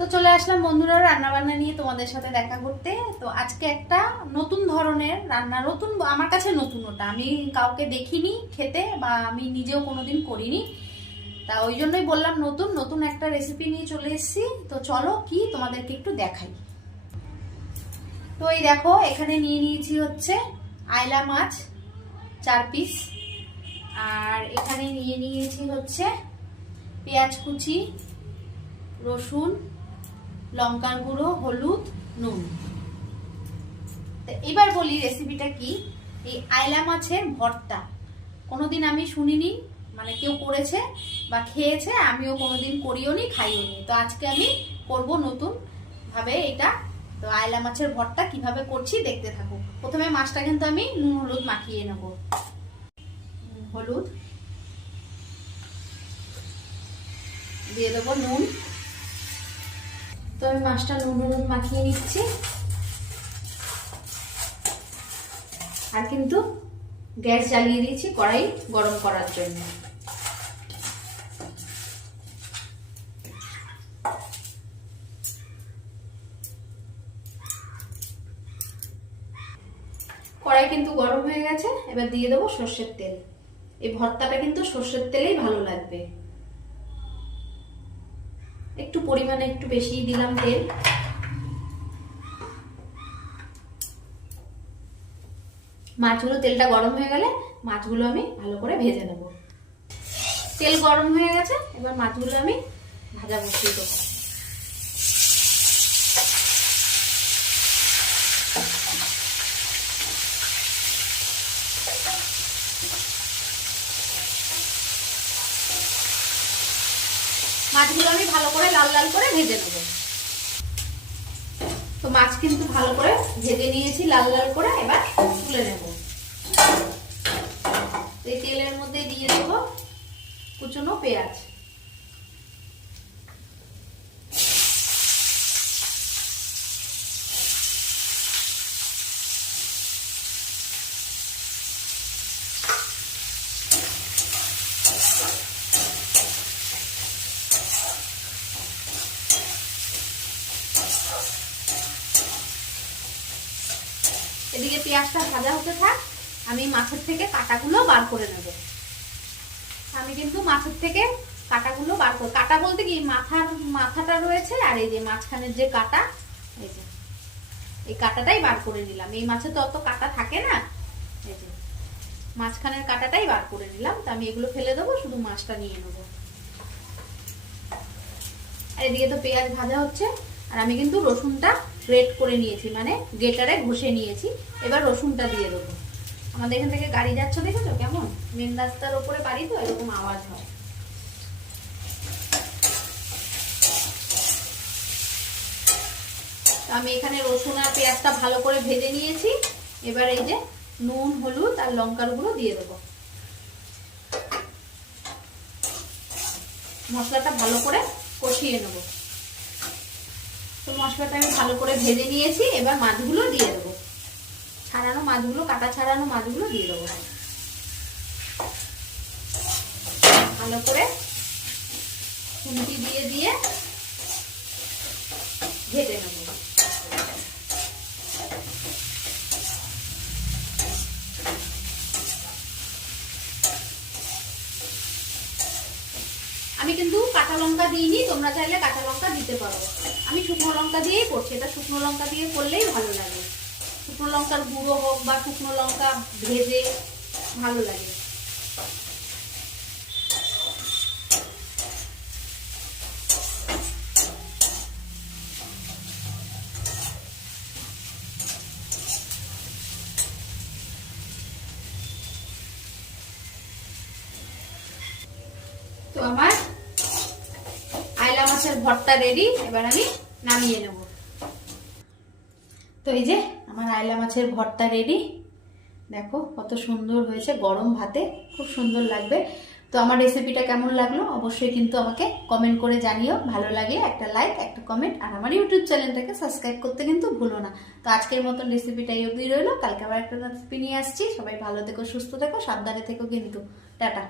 তো চলে আসলাম বন্ধুরা রান্না বান্না নিয়ে তোমাদের সাথে দেখা করতে। তো আজকে একটা নতুন ধরনের রান্না, নতুন আমার কাছে নতুন ওটা। আমি কাউকে দেখিনি খেতে বা আমি নিজেও কোনোদিন করিনি। তা ওই জন্যই বললাম নতুন নতুন একটা রেসিপি নিয়ে চলে এসেছি। তো চলো কি তোমাদেরকে একটু দেখাই। তো এই দেখো, এখানে নিয়ে নিয়েছি হচ্ছে আয়লা মাছ, চার পিস আর এখানে নিয়ে নিয়েছি হচ্ছে পেঁয়াজ কুচি, রসুন লঙ্কার গুঁড়ো, হলুদ, নুন। এবার বলি রেসিপিটা কি? এই আয়লা মাছের ভর্তা। কোনোদিন আমি শুনিনি মানে কেউ করেছে বা খেয়েছে, আমিও কোনোদিন করিও নি খাইও নি তো আজকে আমি করব নতুন ভাবে এটা। তো আয়লা মাছের ভর্তা কীভাবে করছি দেখতে থাকো। প্রথমে মাছটা কিন্তু আমি নুন, হলুদ মাখিয়ে নেব। হলুদ। দিয়ে দেবো নুন। তো আমি মাছটা নুন হলুদ মাখিয়ে নিচ্ছি। আর কিন্তু গ্যাস জ্বালিয়ে দিয়েছি কড়াই গরম করার জন্য। কড়াই কিন্তু গরম হয়ে গেছে, এবার দিয়ে দেবো সর্ষের তেল। এই ভর্তাটা কিন্তু সর্ষের তেলেই ভালো লাগবে। একটু পরিমাণে একটু বেশি দিলাম তেল। মাছগুলো, তেলটা গরম হয়ে গেলে মাছগুলো আমি ভালো করে ভেজে নেব। তেল গরম হয়ে গেছে, এবার মাছগুলো আমি ভাজা বসিয়ে দেবো। মাছগুলো আমি ভালো করে লাল লাল করে ভেজে নেব। তো মাছ কিন্তু ভালো করে ভেজে নিয়েছি, লাল লাল করে এবার তুলে নেব। এই তেলের মধ্যে দিয়ে দেবো কুচনো পেঁয়াজ। এদিকে পেঁয়াজটা ভাজা হতে থাক, আমি মাছের থেকে কাটাগুলো বার করে নেব। আমি কিন্তু মাছের থেকে কাটাগুলো বার করে, কাটা বলতে কি মাথার, মাথাটা রয়েছে আর এই যে মাঝখানের যে কাটা, এই যে, এই কাটাটাই বার করে নিলাম। এই মাছে তো অত কাটা থাকে না, এই যে, মাঝখানের কাটাটাই বার করে নিলাম। তো আমি এগুলো ফেলে দেবো, শুধু মাছটা নিয়ে নেব। আর এদিকে তো পেঁয়াজ ভাজা হচ্ছে, আর আমি কিন্তু রসুনটা গ্রেট করে নিয়েছি মানে গ্রেটারে ঘষে নিয়েছি। এবার রসুনটা দিয়ে দেবো। আমাদের এখান থেকে গাড়ি যাচ্ছে, দেখেছ কেমন? মেন রাস্তার ওপরে বাড়ি তো, এরকম আওয়াজ হয়। আমি এখানে রসুন আর পেঁয়াজটা ভালো করে ভেজে নিয়েছি। এবার এই যে নুন, হলুদ আর লঙ্কার গুঁড়ো দিয়ে দেবো। মশলাটা ভালো করে কষিয়ে নেব। তো মশলাটা আমি ভালো করে ভেজে নিয়েছি, এবার মাছগুলো দিয়ে দেবো। ছাড়ানো মাছগুলো, কাটা ছাড়ানো মাছগুলো দিয়ে দেবো। ভালো করে খুন্তি দিয়ে দিয়ে ভেজে নেব। আমি কিন্তু কাঁচা লঙ্কা দিইনি, তোমরা চাইলে কাঁচা লঙ্কা দিতে পারো। আমি শুকনো লঙ্কা দিয়েই করছি। এটা শুকনো লঙ্কা দিয়ে করলেই ভালো লাগে। শুকনো লঙ্কার গুঁড়ো হোক বা শুকনো লঙ্কা ভেজে ভালো লাগে। তো আমার আয়লা মাছের ভর্তা রেডি এবার আমি নামিয়ে নেব। তো এই যে আমার আয়লা মাছের ভর্তা রেডি দেখো কত সুন্দর হয়েছে গরম ভাতে, খুব সুন্দর লাগবে। তো আমার রেসিপিটা কেমন লাগল অবশ্যই কিন্তু আমাকে কমেন্ট করে জানিও, ভালো লাগলে একটা লাইক একটা কমেন্ট আর আমার ইউটিউব চ্যানেলটাকে সাবস্ক্রাইব করতে কিন্তু ভুলো না। তো আজকের মতন রেসিপিটা এই অবধি রইল, কালকে আবার একটা রেসিপি নিয়ে আসছি, সবাই ভালো থেকো, সুস্থ থেকো, সাবধানে থেকো কিন্তু। টাটা।